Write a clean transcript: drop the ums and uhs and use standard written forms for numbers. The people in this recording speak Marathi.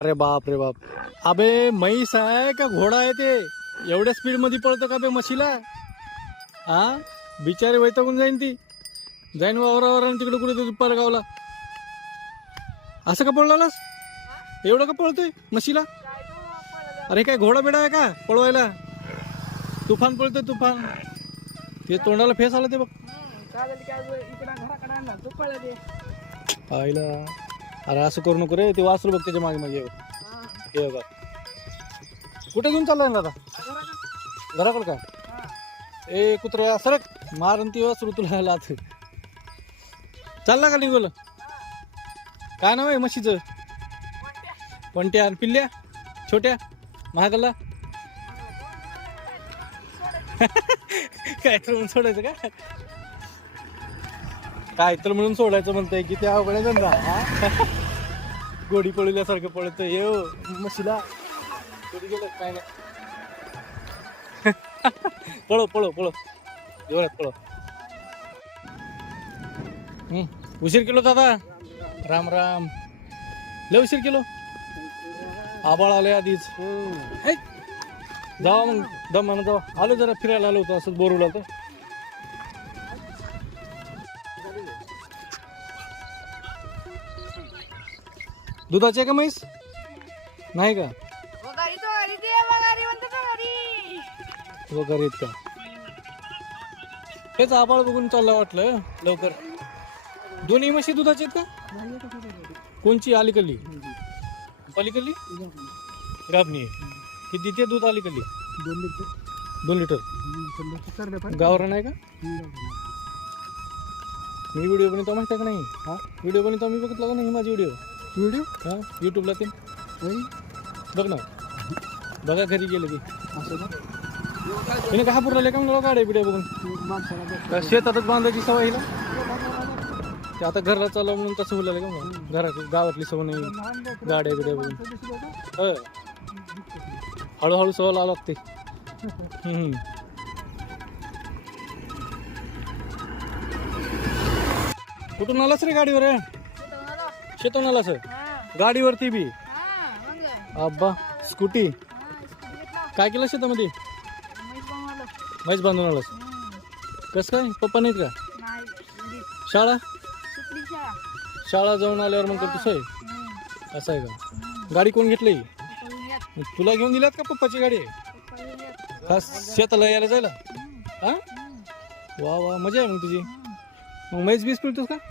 अरे बाप रे बाप. अबे म्हैस आहे का घोडा आहे ते? एवढ्या स्पीड मध्ये पळतं का बे म्हशीला? हा, बिचारी वैतागून जाईन ती. जाईन वावरावर तिकडे कुठे परगावला. असं का पळलास? एवढं का पळतोय म्हशीला? अरे काय घोडा बेडा आहे का पळवायला? तुफान पळतोय तुफान. ते तोंडाला फेस आला ते बघ. आईला अरे असं करू नको रे. ते वासरू बघ त्याच्या मागे मागे. हे बघा कुठे घेऊन चाललाय ना आता? घराकडे का? ए कुत्रा सरक मारून ती वासरू तुला लाथ. चालला का निघोल? काय नाव आहे म्हशीचं? कोणत्या आणि पिल्ल्या छोट्या महागाला? काय तर म्हणून सोडायचं का? काय तर म्हणून सोडायचं म्हणतंय की त्या अवघड धंदा. गोडी पळल्यासारखं पळत येऊ म्हशीला. कधी गेलं काय नाही. पळो पळो पळो जोरात पळो. उशीर केलो दादा. राम राम. लय उशीर केलो. आबाळ आले आधीच. जावा मग दमानं जावा. आलो जरा फिरायला आलो होतो असंच बोरवलं होतं. दुधाची आहे का म्हैस? नाही का? वगैरे का? हेच आबाळ बघून चाललं वाटलं लवकर. दोन्ही म्हशी दुधाची आहेत का? कोणची? अलीकडली पलीकडली? गाभणी आहे. किती ते दूध अलीकडली? 2 लिटर. गावरान आहे का? मी व्हिडिओ बनवतो माहिती आहे का नाही? हा व्हिडिओ बनवतो मी बघितला का नाही माझी व्हिडिओ? हा युट्यूबला ते बघ ना. बघा घरी गेलं की तिने का हापूर राहिले का म्हणून गाड्या बिड्या बघून. शेतातच बांधायची सवय हिला. ते आता घरला चाललं म्हणून तसं बोलायला का मग? घरात गावातली सवय नाही गाड्या बिड्या बघून. हळूहळू सवय लावा लागते. कुठून आलास रे गाडीवर? शेतून आलास गाडीवरती बी? अब्बा स्कूटी. काय केलं शेतामध्ये? म्हैस बांधून आलास? कस काय? पप्पा नाहीत का? शाळा शाळा जाऊन आल्यावर मग करतो सोय. असं आहे का? गाडी कोण घेतली? तुला घेऊन दिल्यात का पप्पाची गाडी? खास शेताला यायला जायला? हा वा वा मजा आहे मग तुझी. मग म्हैस बीस पिळतोस का?